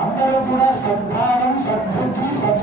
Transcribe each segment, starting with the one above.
అందరూ కూడా సద్భావం సద్బుద్ధి సద్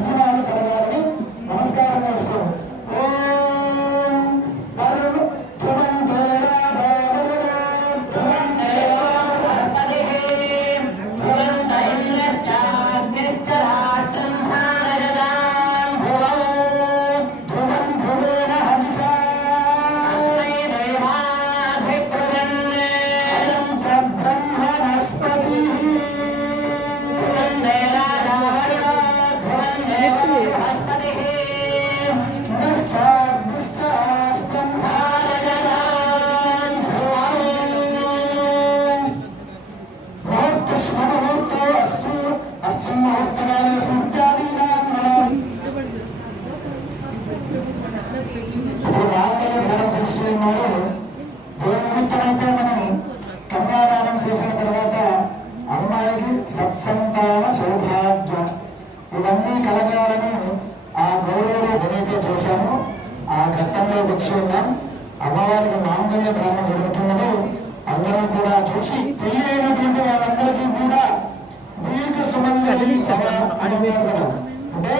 విషయంగా అమ్మవారికి మాంగళ్య ధర్మం జరుగుతున్నదో. అందరూ కూడా చూసి పెళ్ళి అయినటువంటి వాళ్ళందరికీ కూడా దీర్ఘ సుమంగళి అంటే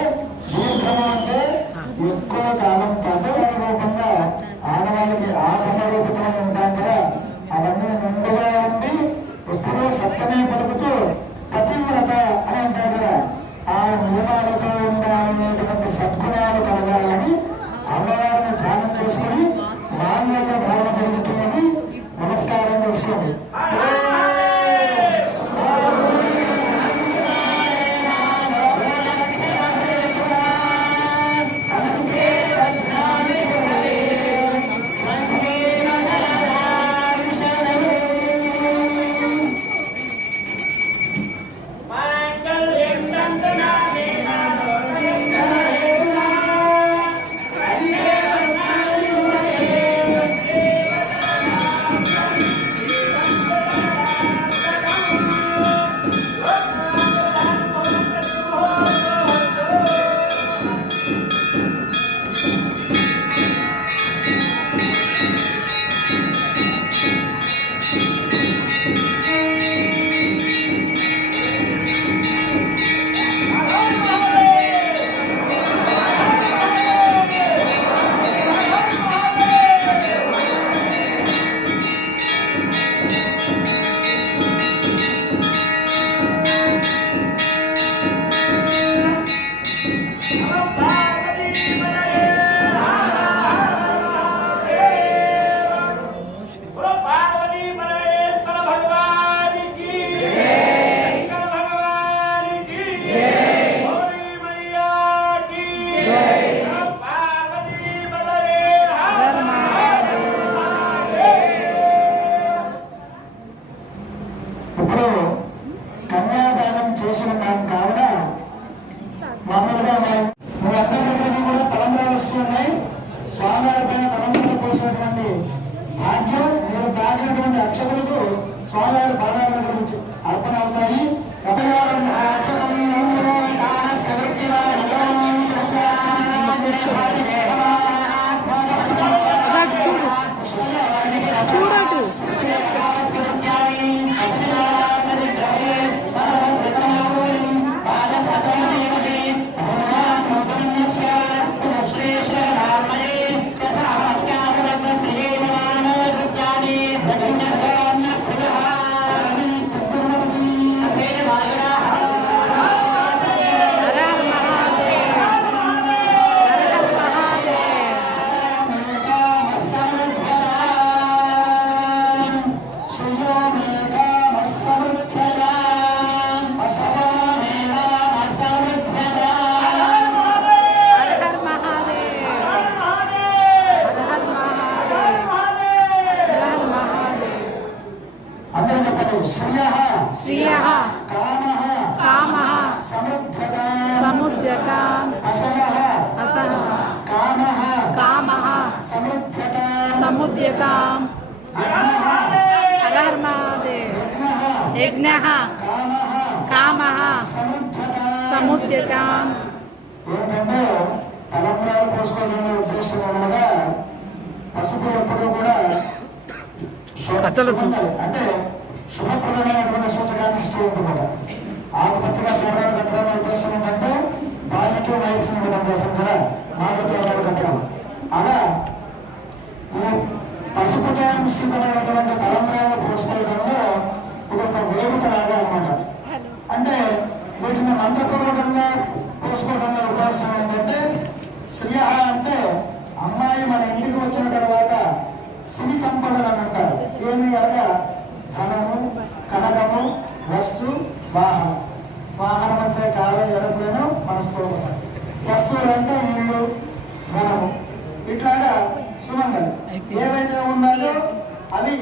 దీర్ఘము అంటే ఎక్కువ కాలం పండుగల రూపంగా ఆడవాళ్ళకి ఆ రూపంలో ఉంటాం కదా. అవన్నీ నిండుగా ఉండి ఎప్పుడూ సత్తమే పలుకుతూ श्रियः। श्रियः। कामः। कामः। समुद्यतां समुद्यताम् असनः। असनः। कामः। कामः। समुद्यतां समुद्यताम् हर हर महादेव यज्ञः। कामः। సముద్యతాం ఏంటంటే తలంబ్రాలు పోసుకోవాలనే ఉద్దేశం అనగా పసుపు ఎప్పుడూ కూడా అంటే ఎప్పుడు కూడా ఆకుపచ్చగా చూడడానికి కట్టడం ఉద్దేశం ఏంటంటే పాజిటివ్ వైబ్స్ ఉండడం కోసం కూడా మాటల తోరణాలు కట్టడం. అలా ఈ పసుపుతో మిశ్రితమైనటువంటి తలంబ్రాలను పోసుకోవడంలో ఒక వేడుక లాగా అనమాట అంటే వీటిని మంత్రపూర్వకంగా పోసుకోవడంలో ఉపాసం ఏంటంటే శ్రీహ అంటే అమ్మాయి మన ఇంటికి వచ్చిన తర్వాత సిరి సంపదలు అని అంటారు. ఏమి అనగా ధనము కనకము వస్తు వాహనం. వాహనం అంటే కాలు ఎరుపులను మనసుకోవడం వస్తువులు అంటే ఇల్లు ధనము ఇట్లాగా సుమంగలి. ఏవైతే ఉన్నాయో అవి